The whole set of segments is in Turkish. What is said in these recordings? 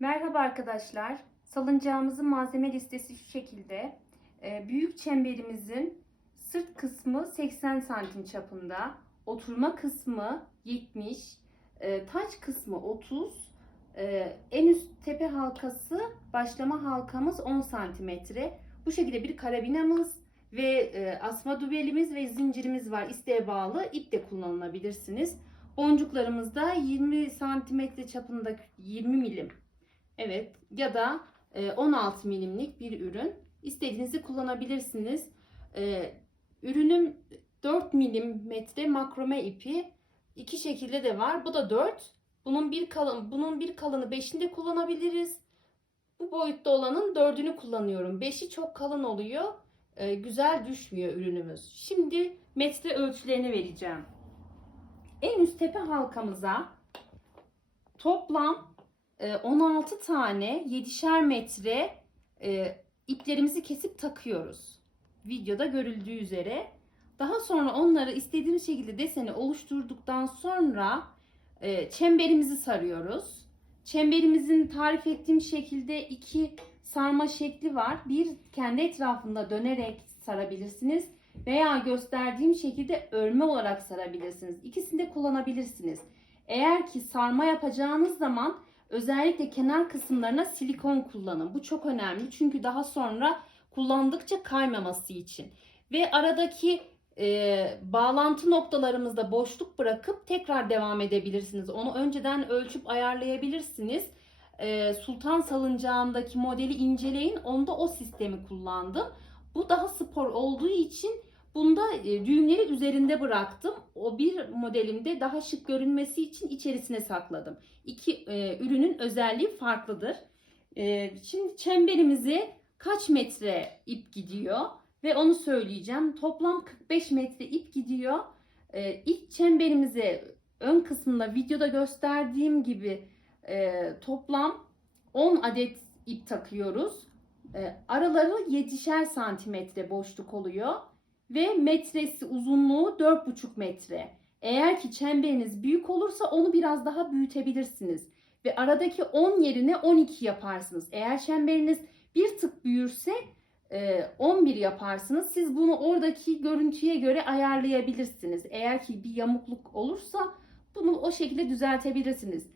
Merhaba arkadaşlar. Salıncağımızın malzeme listesi şu şekilde. Ee, büyük çemberimizin sırt kısmı 80 santim çapında, oturma kısmı 70, e, taç kısmı 30, e, en üst tepe halkası başlama halkamız 10 santimetre. Bu şekilde bir karabinamız ve e, asma dübelimiz ve zincirimiz var. İsteğe bağlı ip de kullanılabilirsiniz. Boncuklarımız da 20 santimetre çapında 20 milim Evet ya da e, 16 milimlik bir ürün. İstediğinizi kullanabilirsiniz. E, Ürünüm 4 milimetre makrome ipi. iki şekilde de var. Bu da 4. Bunun bir kalın, bunun bir kalını 5'ini de kullanabiliriz. Bu boyutta olanın 4'ünü kullanıyorum. 5'i çok kalın oluyor. E, Güzel düşmüyor ürünümüz. Şimdi metre ölçülerini vereceğim. En üst tepe halkamıza toplam e, 16 tane 7'şer metre e, iplerimizi kesip takıyoruz. Videoda görüldüğü üzere. Daha sonra onları istediğimiz şekilde deseni oluşturduktan sonra e, çemberimizi sarıyoruz. Çemberimizin tarif ettiğim şekilde iki sarma şekli var. Bir kendi etrafında dönerek sarabilirsiniz veya gösterdiğim şekilde örme olarak sarabilirsiniz. İkisini de kullanabilirsiniz. Eğer ki sarma yapacağınız zaman Özellikle kenar kısımlarına silikon kullanın. Bu çok önemli çünkü daha sonra kullandıkça kaymaması için. Ve aradaki e, bağlantı noktalarımızda boşluk bırakıp tekrar devam edebilirsiniz. Onu önceden ölçüp ayarlayabilirsiniz. E, Sultan salıncağındaki modeli inceleyin. Onda o sistemi kullandım. Bu daha spor olduğu için Bunda e, düğümleri üzerinde bıraktım. O bir modelimde daha şık görünmesi için içerisine sakladım. İki e, ürünün özelliği farklıdır. E, şimdi çemberimizi kaç metre ip gidiyor ve onu söyleyeceğim. Toplam 45 metre ip gidiyor. E, ilk çemberimize ön kısmında videoda gösterdiğim gibi e, toplam 10 adet ip takıyoruz. E, araları 7'şer santimetre boşluk oluyor ve metresi uzunluğu 4,5 metre. Eğer ki çemberiniz büyük olursa onu biraz daha büyütebilirsiniz. Ve aradaki 10 yerine 12 yaparsınız. Eğer çemberiniz bir tık büyürse 11 yaparsınız. Siz bunu oradaki görüntüye göre ayarlayabilirsiniz. Eğer ki bir yamukluk olursa bunu o şekilde düzeltebilirsiniz.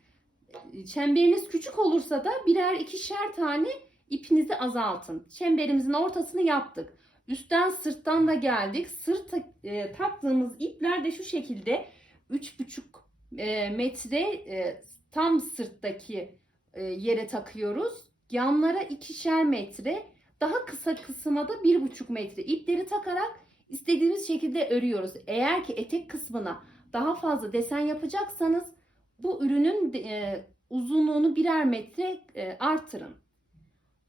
Çemberiniz küçük olursa da birer ikişer tane ipinizi azaltın. Çemberimizin ortasını yaptık. Üstten sırttan da geldik. Sırt e, taktığımız ipler de şu şekilde 3,5 e, metre e, tam sırttaki e, yere takıyoruz. Yanlara ikişer metre, daha kısa kısma da 1,5 metre ipleri takarak istediğimiz şekilde örüyoruz. Eğer ki etek kısmına daha fazla desen yapacaksanız bu ürünün e, uzunluğunu birer metre e, artırın.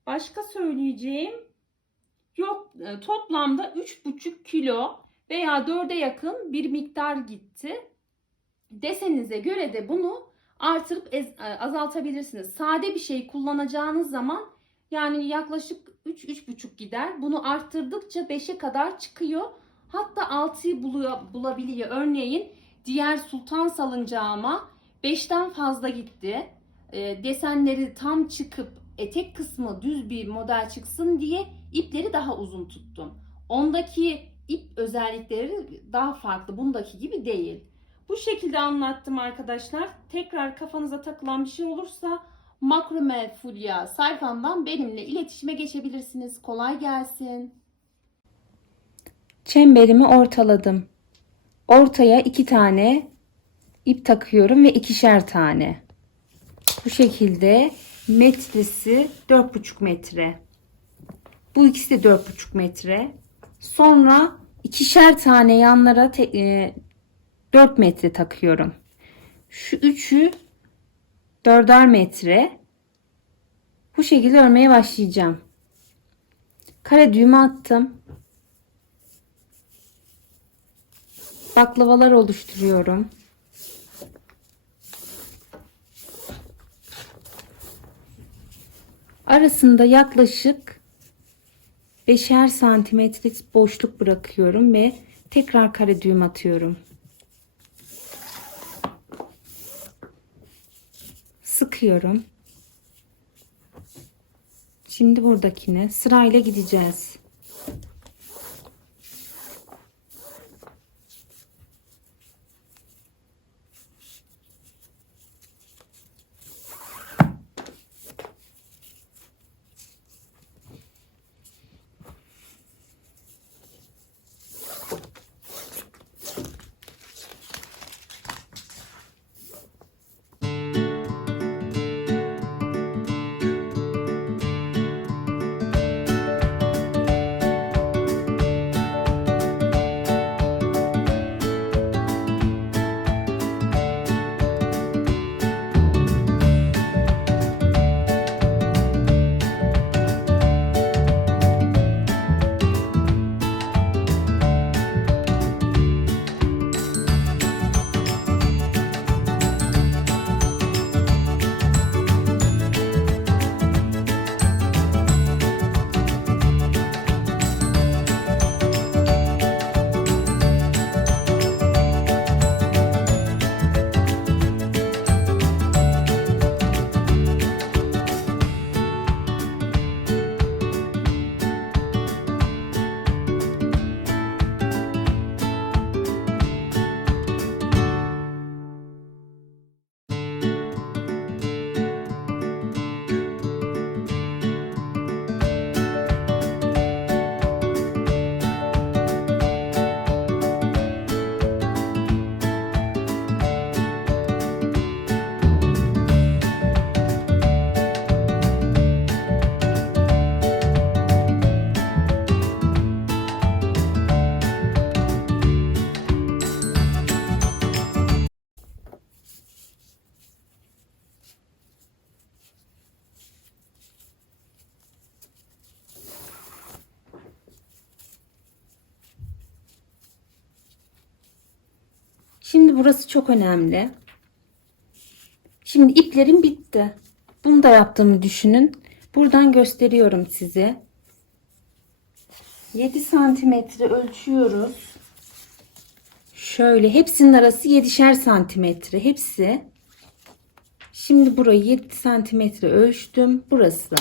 Başka söyleyeceğim Yok e, toplamda 3,5 kilo veya 4'e yakın bir miktar gitti. Deseninize göre de bunu artırıp e, azaltabilirsiniz. Sade bir şey kullanacağınız zaman yani yaklaşık 3-3,5 gider. Bunu arttırdıkça 5'e kadar çıkıyor. Hatta 6'yı bulabiliyor. Örneğin diğer sultan salıncağıma 5'ten fazla gitti. E, desenleri tam çıkıp etek kısmı düz bir model çıksın diye ipleri daha uzun tuttum. Ondaki ip özellikleri daha farklı. Bundaki gibi değil. Bu şekilde anlattım arkadaşlar. Tekrar kafanıza takılan bir şey olursa Makrome Fulya sayfamdan benimle iletişime geçebilirsiniz. Kolay gelsin. Çemberimi ortaladım. Ortaya iki tane ip takıyorum ve ikişer tane. Bu şekilde metresi 4,5 metre. Bu ikisi de 4,5 metre. Sonra ikişer tane yanlara te, e, 4 metre takıyorum. Şu üçü 4'er metre. Bu şekilde örmeye başlayacağım. Kare düğme attım. Baklavalar oluşturuyorum. Arasında yaklaşık 5'er santimetre boşluk bırakıyorum ve tekrar kare düğüm atıyorum. Sıkıyorum. Şimdi buradakine sırayla gideceğiz. Şimdi burası çok önemli. Şimdi iplerim bitti. Bunu da yaptığımı düşünün. Buradan gösteriyorum size. 7 santimetre ölçüyoruz. Şöyle hepsinin arası 7'şer santimetre. Hepsi. Şimdi burayı 7 santimetre ölçtüm. Burası.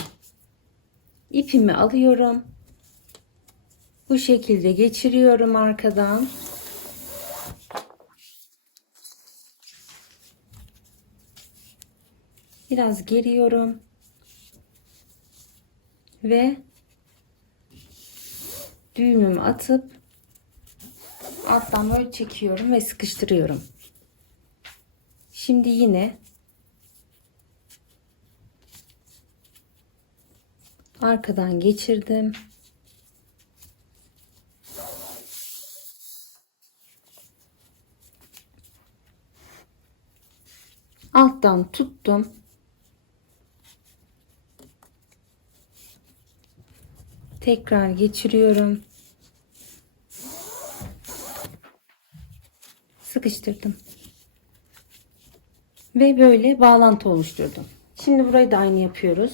İpimi alıyorum. Bu şekilde geçiriyorum arkadan. Biraz geriyorum. Ve düğümümü atıp alttan böyle çekiyorum ve sıkıştırıyorum. Şimdi yine arkadan geçirdim. Alttan tuttum. Tekrar geçiriyorum. Sıkıştırdım. Ve böyle bağlantı oluşturdum. Şimdi burayı da aynı yapıyoruz.